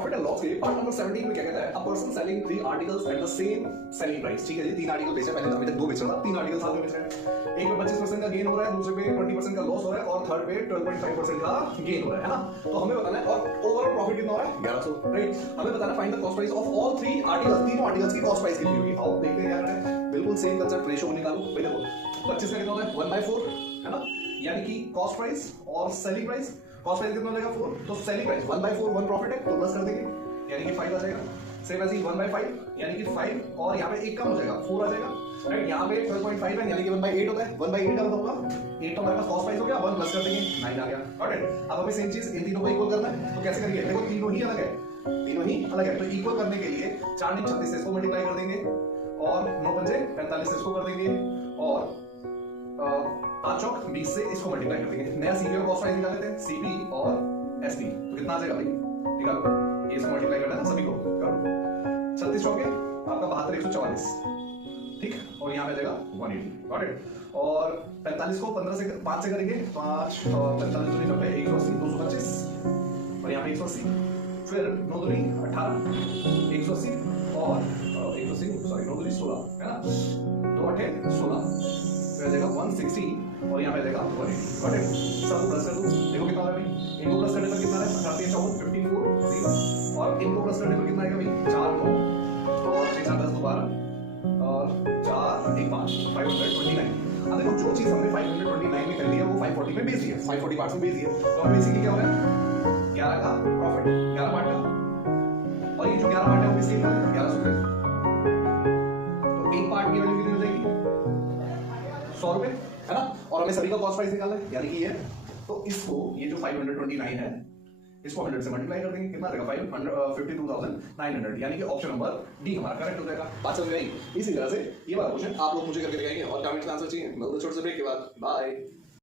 Profit and loss के part number 17 में क्या कहता है, a person selling 3 articles at the same selling price. ठीक है जी, 3 आर्टिकल बेचे, पहले अभी तक 2 बेच रहा था, 3 आर्टिकल साथ में बेच रहे हैं। एक में 25% का गेन हो रहा है, दूसरे पे 20% का लॉस हो रहा है और थर्ड पे 12.5% का गेन हो रहा है ना। तो हमें बताना है और ओवरऑल प्रॉफिट कितना हो रहा है 1100, राइट। हमें बताना है find the cost price of all 3 articles, तीनों आर्टिकल्स की कॉस्ट प्राइस कितनी होगी। आओ देखते हैं क्या करना है, बिल्कुल सेम कंसेप्ट, रेशो को निकालो। भाई देखो 25 का कितना होता है 1/4 है ना, यानी कि कॉस्ट प्राइस और सेलिंग प्राइस। कॉस्ट प्राइस कितना हो जाएगा 4, तो सेलिंग प्राइस 1/4, 1 प्रॉफिट है तो प्लस कर देंगे, यानी कि 5 आ जाएगा। सेम ऐसे ही 1/5 यानी कि 5 और यहाँ पे एक कम हो जाएगा 4 आ जाएगा, राइट। यहाँ पे 12.5 है यानी कि 1/8 होता है, 1/8 का मतलब होगा 8 तो हमारे पास कॉस्ट प्राइस हो गया, 1 प्लस कर देंगे 9 आ गया, गॉट इट। अब हमें सेम चीज इन तीनों को इक्वल करना है, तो कैसे करेंगे, देखो तीनों ही अलग है, तीनों ही अलग है, तो इक्वल करने के लिए 4 × 36 इसको मल्टीप्लाई कर देंगे और 9 × 5 45 इसको कर देंगे और 5 चौक 20 से इसको मल्टीप्लाई कर देंगे। नया सीपी और कॉस्ट प्राइस निकाल लेते हैं, सीपी और एसपी, तो कितना आ जाएगा भाई, निकालो, ये इसको मल्टीप्लाई करना है सभी को, करो 36 चौके आपका 72 144, ठीक, और यहाँ पे जाएगा 180, गॉट इट। और 45 को 15 से 5 से करेंगे, 5 और 45 दूनी 90, 180 225 और यहाँ पे 180, फिर 9 दूनी 18 180 और 180 सॉरी 9 दूनी 16 है ना, 2 8 16, फिर आ जाएगा 160 और यहाँ पे जाएगा 180, गॉट इट। सब प्लस कर दो, देखो कितना आ रहा है भाई, इनको प्लस करने पर कितना आ रहा है 18 54 54 0 और इनको प्लस करने पर कितना आएगा भाई 4 9 और 6 4 10 12 और 4 1 5 529। अब देखो जो चीज हमने 529 में कर दी है वो 540 में बेच दी है, 540 पार्ट्स में बेच दी है, तो हमें बेसिकली क्या हो रहा है 11 का प्रॉफिट 11 पार्ट का, और ये जो 11 पार्ट है वो बेसिकली 1100 है, तो एक पार्ट की वैल्यू कितनी हो जाएगी 100 रुपए है ना, और हमें सभी का कॉस्ट प्राइस निकालना है यानी कि ये, तो इसको ये जो 529 है इसको 100 से मल्टीप्लाई कर देंगे, कितना आ जाएगा 52,900, यानी कि ऑप्शन नंबर डी हमारा करेक्ट हो जाएगा। बात समझ में आई? इसी तरह से ये वाला क्वेश्चन आप लोग मुझे करके दिखाएंगे और कमेंट्स में आंसर चाहिए, मिलते छोटे से ब्रेक के बाद, बाय।